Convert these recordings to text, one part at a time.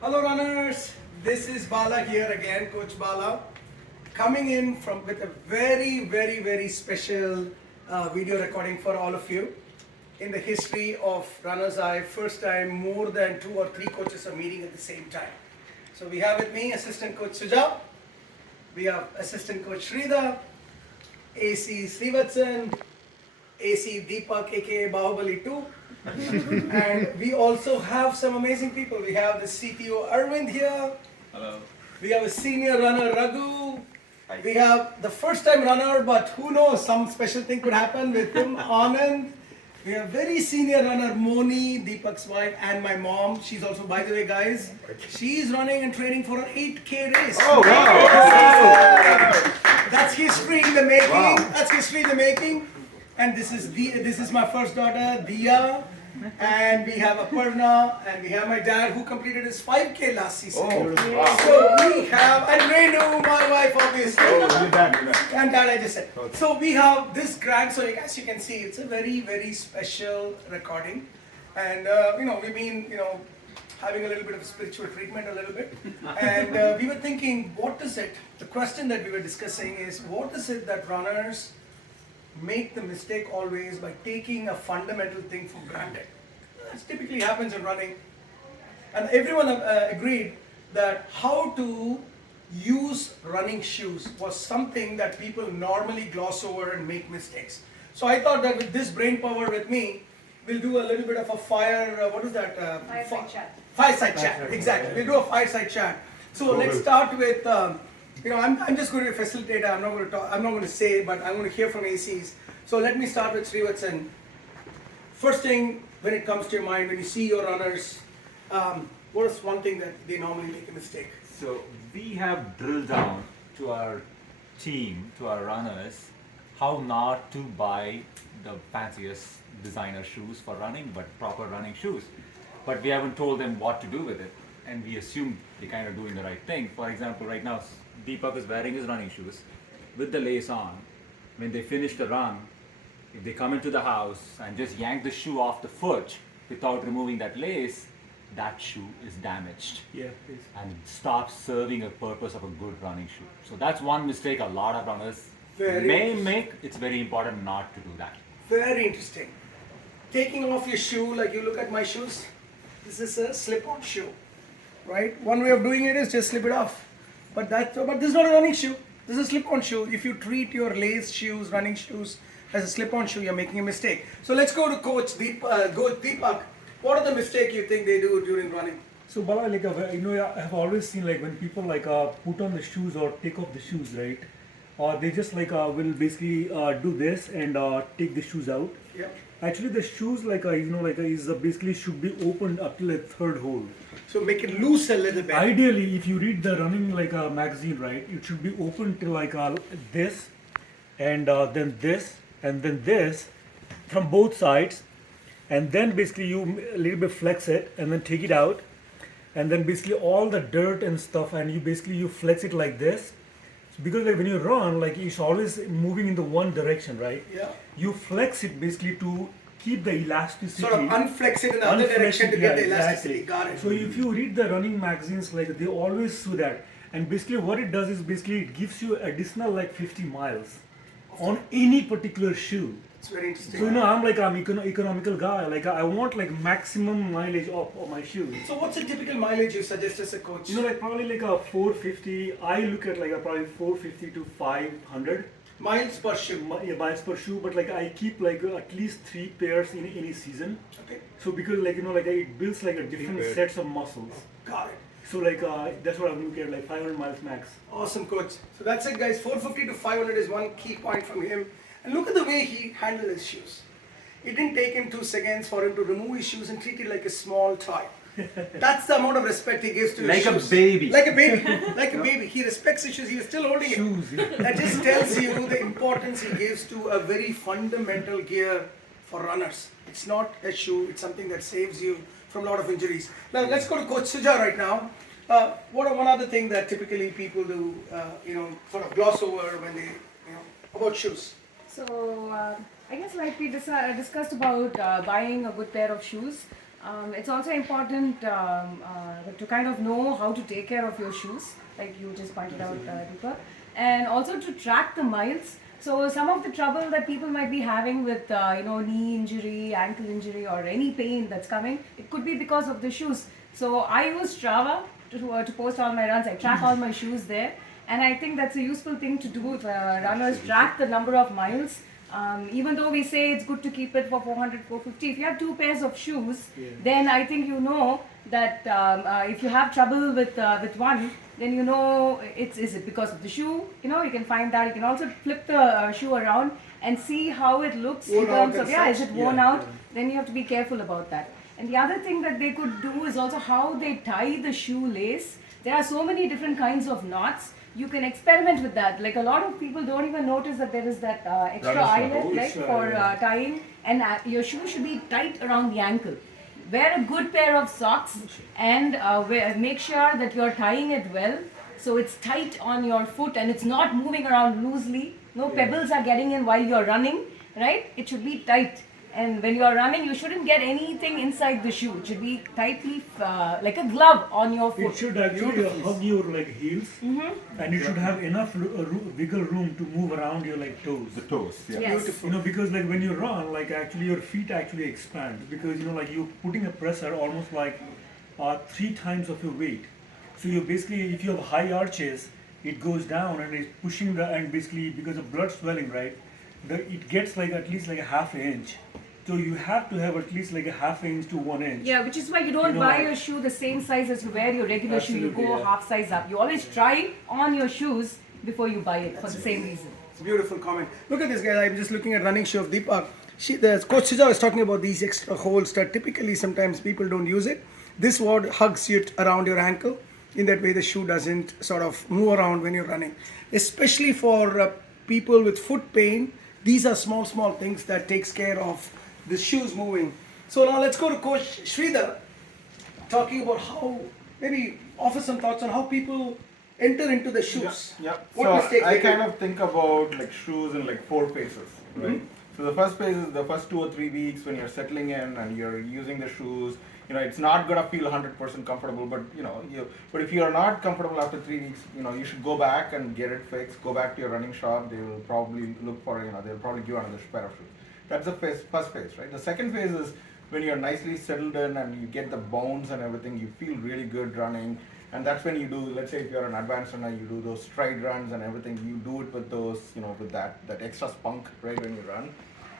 Hello runners, this is Bala here again, Coach Bala, coming in with a very special video recording for all of you. In the history of Runners Eye, first time more than 2 or 3 coaches are meeting at the same time. So we have with me Assistant Coach Suja, we have Assistant Coach Shrida, AC Srivatsan, AC Deepak aka Bahubali 2. And we also have some amazing people. We have the CTO Arvind here. Hello. We have a senior runner Raghu. Hi. We have the first time runner, but who knows, some special thing could happen with him, Anand. We have very senior runner Moni, Deepak's wife, and my mom. She's also, by the way, guys, she's running and training for an 8K race. Oh wow! That's history in the making. Wow. That's history in the making. And this is my first daughter, Dia. And we have Aparna, and we have my dad who completed his 5K last season. Oh, wow. So we have, and Renu, my wife, obviously. Oh, you're back. And dad, I just said. Okay. So we have this grand, so as you can see, it's a very special recording. And, we've been, having a little bit of spiritual treatment a little bit. And we were thinking, what is it? The question that we were discussing is, what is it that runners make the mistake always by taking a fundamental thing for granted? That typically happens in running. And everyone agreed that how to use running shoes was something that people normally gloss over and make mistakes. So I thought that with this brain power with me, we'll do a little bit of a Fireside chat. Fireside chat, exactly. We'll do a fireside chat. So let's start with, I'm just going to be a facilitator. I'm not going to talk. I'm not going to say, but I'm going to hear from ACs. So let me start with Srivatsan. First thing when it comes to your mind, when you see your runners, what is one thing that they normally make a mistake? So we have drilled down to our team, to our runners, how not to buy the fanciest designer shoes for running, but proper running shoes. But we haven't told them what to do with it, and we assume they're kind of doing the right thing. For example, right now, Deepak is wearing his running shoes with the lace on. When they finish the run, if they come into the house and just yank the shoe off the foot without removing that lace, that shoe is damaged. Yeah, please. And stops serving a purpose of a good running shoe. So that's one mistake a lot of runners may make. It's very important not to do that. Very interesting. Taking off your shoe, like you look at my shoes, this is a slip-on shoe, right? One way of doing it is just slip it off. But this is not a running shoe. This is a slip-on shoe. If you treat your lace shoes, running shoes, as a slip-on shoe, you're making a mistake. So let's go to Coach Deepak. What are the mistakes you think they do during running? So Bala, I have always seen when people put on the shoes or take off the shoes, right? Or they just will basically do this and take the shoes out. Yeah. Actually, the shoes basically should be opened up till a third hole. So make it loose a little bit. Ideally, if you read the running magazine, right, it should be open till this, and then this, and then this, from both sides, and then basically you a little bit flex it, and then take it out, and then basically all the dirt and stuff, and you flex it like this, because when you run, it's always moving in the one direction, right? Yeah. You flex it basically to keep the elasticity. Sort of unflex it in the other direction to get the elasticity. Exactly. Got it. So if you read the running magazines, they always do that. And basically what it does is it gives you additional 50 miles on any particular shoe. It's very interesting. So I'm economical guy. I want maximum mileage of my shoes. So what's a typical mileage you suggest as a coach? Probably a 450. I look at probably 450 to 500. Miles per shoe. Miles per shoe, but I keep at least 3 pairs in any season. Okay. So because it builds a different sets of muscles. Got it. So that's what I'm looking at, 500 miles max. Awesome, coach. So that's it, guys. 450 to 500 is one key point from him. And look at the way he handled his shoes. It didn't take him 2 seconds for him to remove his shoes and treat it like a small toy. That's the amount of respect he gives to his shoes. Like a baby. Like a baby. Like a baby. He respects his shoes. He was still holding Shoes, it. That just tells you the importance he gives to a very fundamental gear for runners. It's not a shoe. It's something that saves you from a lot of injuries. Now let's go to Coach Suja right now. What are one other thing that typically people do, sort of gloss over when they, about shoes? So I guess like we discussed about buying a good pair of shoes, it's also important to kind of know how to take care of your shoes, like you just pointed out, Deepa, and also to track the miles. So some of the trouble that people might be having with knee injury, ankle injury, or any pain that's coming, it could be because of the shoes. So I use Strava to post all my runs. I track all my shoes there, and I think that's a useful thing to do. If runners track the number of miles. Even though we say it's good to keep it for 400, 450, if you have two pairs of shoes, then I think you know that if you have trouble with one, then you know is it because of the shoe? You can find that. You can also flip the shoe around and see how it looks in terms of is it worn out? Then you have to be careful about that. And the other thing that they could do is also how they tie the shoelace. There are so many different kinds of knots. You can experiment with that. Like a lot of people don't even notice that there is that extra eyelet, right, for tying, and your shoe should be tight around the ankle. Wear a good pair of socks and make sure that you're tying it well, so it's tight on your foot and it's not moving around loosely. No pebbles are getting in while you're running, right? It should be tight. And when you are running, you shouldn't get anything inside the shoe. It should be tightly, like a glove on your foot. It should actually hug your heels, and you should have enough wiggle room to move around your toes. The toes, yeah. Yes. Beautiful. Because when you run, actually your feet actually expand because you're putting a pressure almost 3 times of your weight. So you basically, if you have high arches, it goes down and it's pushing and basically because of blood swelling, right? It gets at least a half inch. So you have to have at least a half inch to 1 inch. Yeah, which is why you don't buy your shoe the same size as you wear your regular shoe. You go half size up. You always try on your shoes before you buy it for the same reason. It's a beautiful comment. Look at this, guys. I'm just looking at running shoe of Deepak. The Coach Sija was talking about these extra holes that typically sometimes people don't use it. This word hugs you around your ankle. In that way, the shoe doesn't sort of move around when you're running. Especially for people with foot pain, these are small things that takes care of the shoes moving. So now let's go to Coach Sridhar, talking about how, maybe offer some thoughts on how people enter into the shoes. Yeah. What So mistakes I they kind do. of think about shoes in 4 phases, right? So the first phase is the first 2 or 3 weeks when you're settling in and you're using the shoes. It's not gonna feel 100% comfortable, but but if you're not comfortable after 3 weeks, you should go back and get it fixed. Go back to your running shop. They will probably look for they'll probably give you another pair of shoes. That's the first phase, right? The second phase is when you're nicely settled in and you get the bones and everything. You feel really good running, and that's when you do. Let's say if you're an advanced runner, you do those stride runs and everything. You do it with those, with that extra spunk, right, when you run.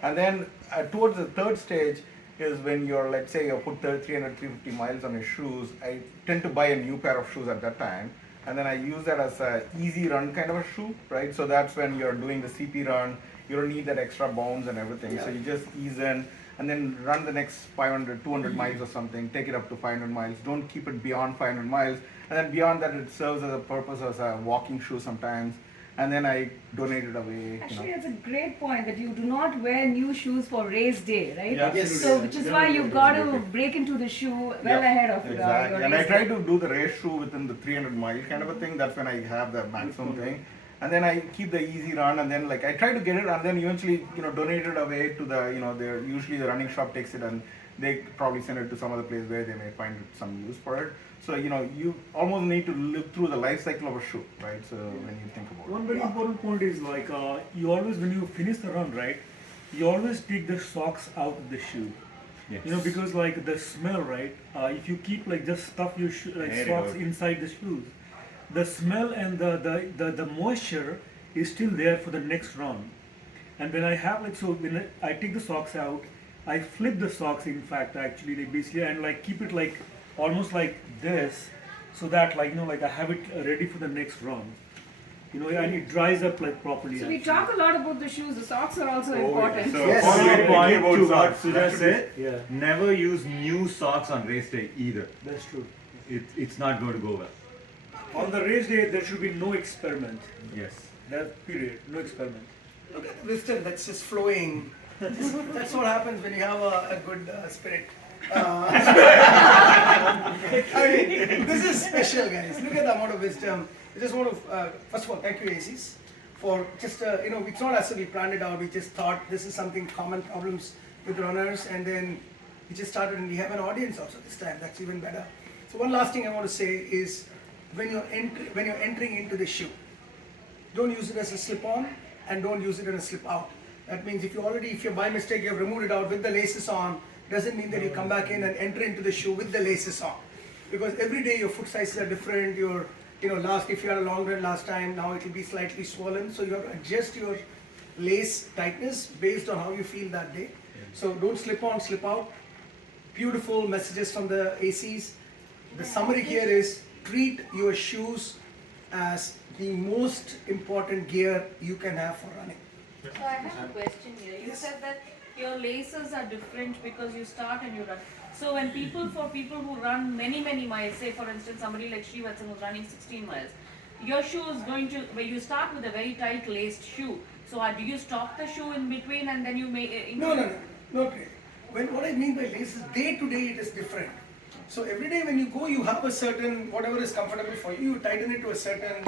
And then towards the third stage is when you're, let's say, you put 300, 350 miles on your shoes. I tend to buy a new pair of shoes at that time, and then I use that as a easy run kind of a shoe, right? So that's when you're doing the CP run. You don't need that extra bounce and everything. Yeah. So you just ease in and then run the next 500, 200 miles or something. Take it up to 500 miles. Don't keep it beyond 500 miles. And then beyond that, it serves as a purpose as a walking shoe sometimes. And then I donate it away. Actually, that's a great point that you do not wear new shoes for race day, right? Yeah, yes. So, which is why you've got to break into the shoe well ahead of exactly. your And race I try day. to do the race shoe within the 300 mile kind of a thing. That's when I have the maximum thing. And then I keep the easy run, and then I try to get it, and then eventually donate it away to the usually the running shop takes it, and they probably send it to some other place where they may find some use for it. So you almost need to live through the life cycle of a shoe, right? So when you think about One very important point is you always, when you finish the run, right, you always take the socks out of the shoe. Yes. Because the smell, right? If you keep just stuff your socks inside the shoes, the smell and the moisture is still there for the next run. And when I have when I take the socks out, I flip the socks, in fact, actually basically, and keep it almost like this, so that I have it ready for the next run. And it dries up properly. So we talk a lot about the shoes. The socks are also Oh, important. So Yes. follow-up point About to what socks. Suja said, Yeah. never use new socks on race day either. That's true. It's not going to go well. On the race day, there should be no experiment. Yes. That period, no experiment. Look at the wisdom that's just flowing. That's what happens when you have a good spirit. This is special, guys. Look at the amount of wisdom. I just want to, first of all, thank you, Aces, for just, it's not as if we planned it out. We just thought this is something common problems with runners, and then we just started, and we have an audience also this time. That's even better. So one last thing I want to say is when you're entering into the shoe, don't use it as a slip-on and don't use it as a slip-out. That means if you by mistake you have removed it out with the laces on, doesn't mean that you come back in and enter into the shoe with the laces on. Because every day your foot sizes are different. If you had a long run last time, now it will be slightly swollen. So you have to adjust your lace tightness based on how you feel that day. So don't slip on, slip out. Beautiful messages from the ACs. The summary here is treat your shoes as the most important gear you can have for running. So I have a question here. You Yes. said that your laces are different because you start and you run. So when for people who run many miles, say for instance somebody like Srivatsan who's running 16 miles, your shoe is going to, where you start with a very tight laced shoe. So do you stop the shoe in between and then you may... No, not really. What I mean by lace is day to day it is different. So every day when you go, you have a certain, whatever is comfortable for you, you tighten it to a certain,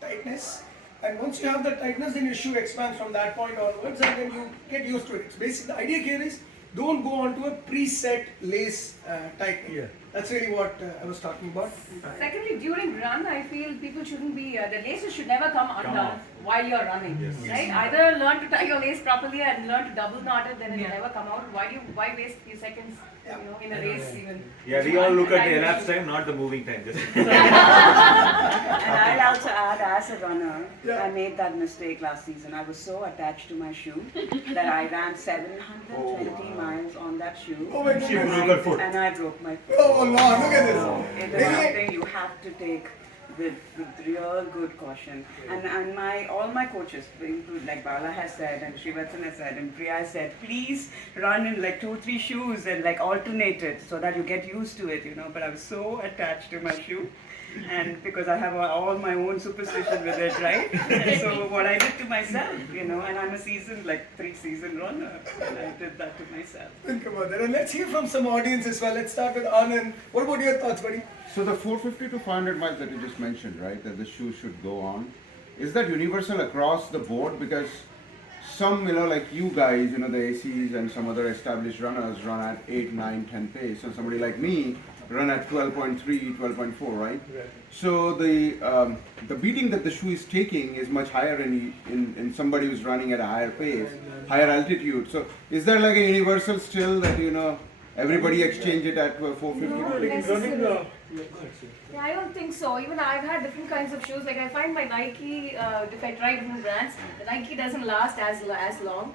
tightness. And once you have that tightness, then your shoe expands from that point onwards and then you get used to it. It's basically, the idea here is don't go onto a preset lace tightening. Yeah. That's really what I was talking about. Secondly, during run, I feel people shouldn't be, the laces should never come undone while you're running, right? Either learn to tie your lace properly and learn to double knot it, then it will never come out. Why waste a few seconds, in a race even? Yeah, we all look at the elapsed time, not the moving time. Just And I'll also add, as a runner, Yeah. I made that mistake last season. I was so attached to my shoe that I ran 720 miles on that shoe. Oh my She goodness. broke her foot. And I broke my foot. Oh Lord, look at So this. it is something you have to take with real good caution. And all my coaches, include like Bala has said and Srivatsan has said and Priya has said, please run in like 2-3 shoes and like alternate it so that you get used to it, But I was so attached to my shoe. And because I have all my own superstition with it, right? So what I did to myself, and I'm a seasoned, 3-season runner, and I did that to myself. Think about that. And let's hear from some audience as well. Let's start with Anand. What about your thoughts, buddy? So the 450 to 500 miles that you just mentioned, right, that the shoe should go on, is that universal across the board? Because some, like you guys, the ACs and some other established runners run at 8, 9, 10 pace, and somebody like me run at 12.3, 12.4, right? So the beating that the shoe is taking is much higher in somebody who's running at a higher pace, higher altitude. So is there like a universal still that, everybody exchange it at 450? Necessarily. Yeah, I don't think so. Even I've had different kinds of shoes. Like I find my Nike, if I try different brands, the Nike doesn't last as long.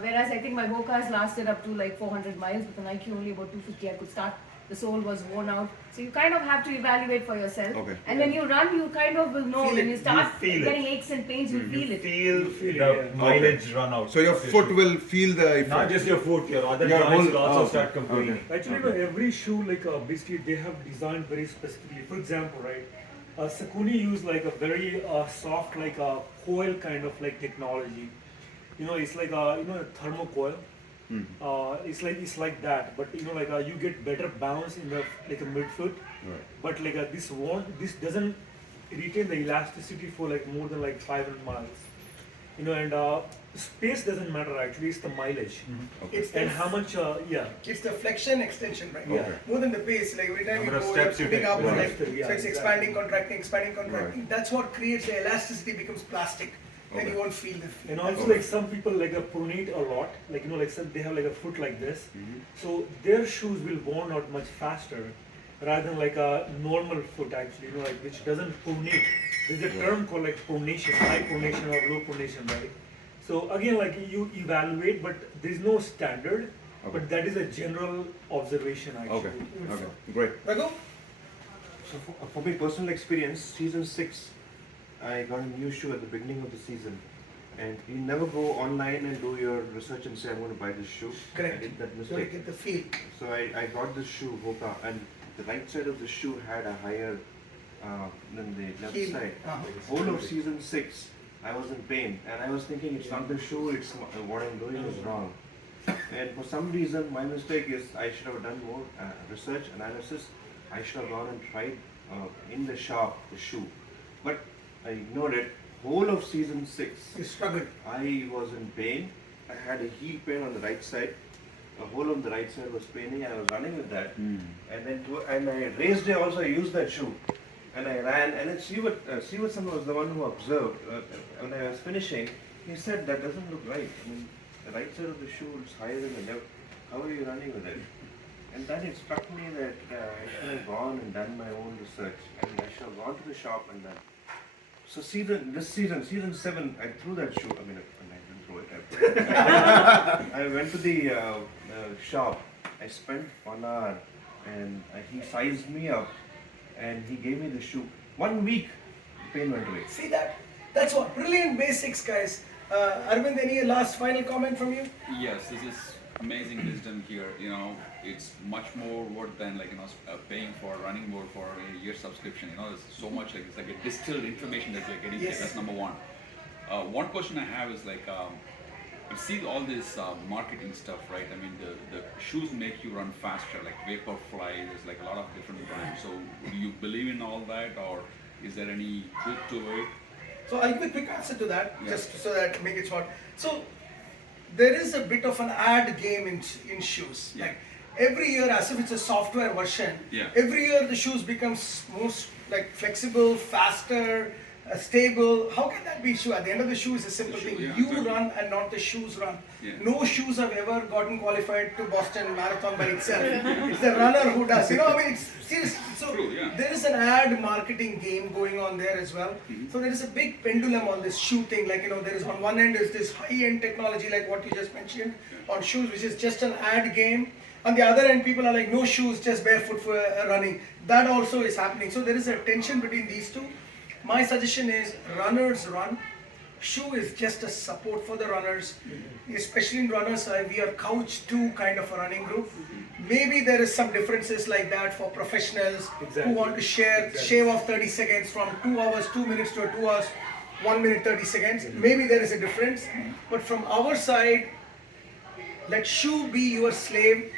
Whereas I think my Hoka's lasted up to like 400 miles, but the Nike only about 250. I could start. The sole was worn out. So you kind of have to evaluate for yourself. Okay. And when you run, you kind of will know. Feel When it. you start You feel getting aches and pains, you feel it. feel it, the yeah. mileage run out. So your foot will feel the effect. Not just your foot, your other Your joints whole- will also okay. start complaining. Actually, every shoe, basically, they have designed very specifically. For example, right, Saucony use like a very soft, coil kind of technology. It's like a thermocoil. It's like that, but you get better bounce in the midfoot. Right. But this doesn't retain the elasticity for more than 500 miles. And space doesn't matter actually. It's the mileage It's and the, how much. it's the flexion extension, right? Yeah. More than the pace. Like every time Number you of go, steps you're you putting take. up, Yeah. like, Yeah, so it's exactly. expanding, contracting. Right. That's what creates the elasticity becomes plastic. Then Okay. you won't feel the feel. And also Okay. some people pronate a lot, some they have a foot like this, so their shoes will worn out much faster rather than a normal foot actually, which doesn't pronate. There's a term called pronation, high pronation or low pronation, right? So again, you evaluate, but there's no standard, Okay. but that is a general observation actually. Okay, great. Raghu? So for my personal experience, season 6, I got a new shoe at the beginning of the season. And you never go online and do your research and say, I'm going to buy this shoe. Correct. I did that So you mistake. get the feel. So I got this shoe, Hoka, and the right side of the shoe had a higher than the left Heel. side. Uh-huh. Whole of season 6, I was in pain. And I was thinking, it's not the shoe, it's what I'm doing is wrong. And for some reason, my mistake is I should have done more research, analysis. I should have gone and tried in the shop the shoe. But I ignored it. Whole of season 6, You struggled. I was in pain. I had a heel pain on the right side. a hole on the right side was paining, and I was running with that. And then and I race day also I used that shoe, and I ran. And then Srivatsan was the one who observed when I was finishing. He said that doesn't look right. I mean, the right side of the shoe is higher than the left. How are you running with it? And then it struck me that I should have gone and done my own research, and I should have gone to the shop and done. So this season 7, I threw that shoe. I mean, I didn't throw it. I put it. I went to the shop. I spent 1 hour, and he sized me up, and he gave me the shoe. 1 week, the pain went away. See that? That's what brilliant basics, guys. Arvind, any last final comment from you? Yes, this is amazing wisdom here. You know, it's much more worth than like paying for a running board for a year subscription. You know, there's so much like it's like a distilled information that you're getting. Yes. That's number one. One question I have is like, I see all this marketing stuff, right? I mean, the shoes make you run faster, like Vaporfly. There's like a lot of different brands. So, do you believe in all that, or is there any truth to it? So I'll give a quick answer to that, Yeah. just so that make it short. So there is a bit of an ad game in shoes. Yeah. Like every year, as if it's a software version, Yeah. every year the shoes becomes more like flexible, faster, stable. How can that be true? At the end of the shoe is a simple The shoe, thing. yeah, You exactly. run and not the shoes run. Yeah. No shoes have ever gotten qualified to Boston Marathon by itself. It's the runner who does. You know, I mean, it's serious. So True, yeah. there is an ad marketing game going on there as well. So there is a big pendulum on this shoe thing. Like, you know, there is on one end is this high-end technology like what you just mentioned on shoes, which is just an ad game. On the other end, people are like, no shoes, just barefoot for running. That also is happening. So there is a tension between these two. My suggestion is runners run. Shoe is just a support for the runners, especially in runners. We are couch 2 kind of a running group. Maybe there is some differences like that for professionals who want to shave off 30 seconds from 2 hours, 2 minutes to 2 hours, 1 minute 30 seconds. Maybe there is a difference. But from our side, let shoe be your slave.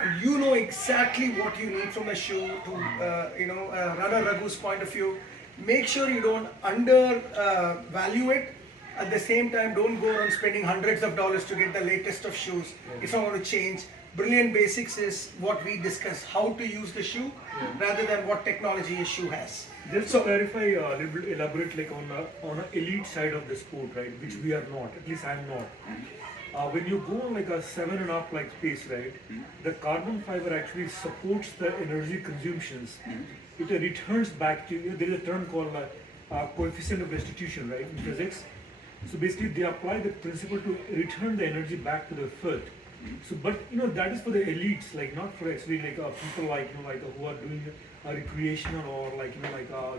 And you know exactly what you need from a shoe to, runner Raghu's point of view. Make sure you don't undervalue it. At the same time, don't go around spending hundreds of dollars to get the latest of shoes. It's not going to change. Brilliant basics is what we discuss, how to use the shoe rather than what technology a shoe has. Just to clarify, a little bit elaborate, like on an elite side of the sport, right, which we are not, at least I'm not. When you go on like a 7.5 like space, right, the carbon fiber actually supports the energy consumptions. It returns back to you. There is a term called coefficient of restitution, right, in physics. So basically, they apply the principle to return the energy back to the foot. So, but you know, that is for the elites, like not for actually like people like who are doing recreational or like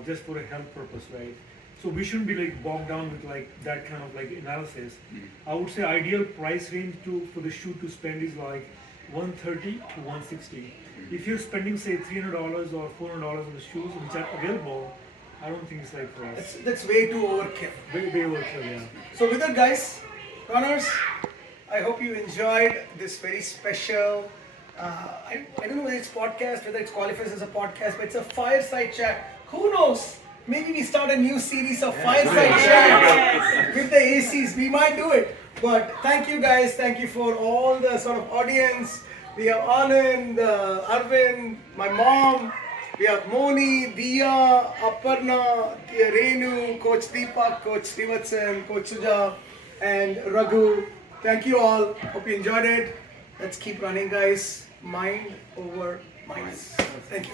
just for a health purpose, right? So we shouldn't be like bogged down with like that kind of like analysis. I would say ideal price range for the shoe to spend is like $130 to $160. If you're spending say $300 or $400 on the shoes which are available, I don't think it's like for us. That's way too overkill. Way overkill, yeah. So with that, guys, runners, I hope you enjoyed this very special, I don't know whether it's podcast, whether it qualifies as a podcast, but it's a fireside chat. Who knows? Maybe we start a new series of fireside chats with the ACs. We might do it. But thank you guys. Thank you for all the sort of audience. We have Anand, Arvind, my mom. We have Moni, Diya, Aparna, Renu, Coach Deepak, Coach Srivatsan, Coach Suja, and Raghu. Thank you all. Hope you enjoyed it. Let's keep running, guys. Mind over minds. Thank you.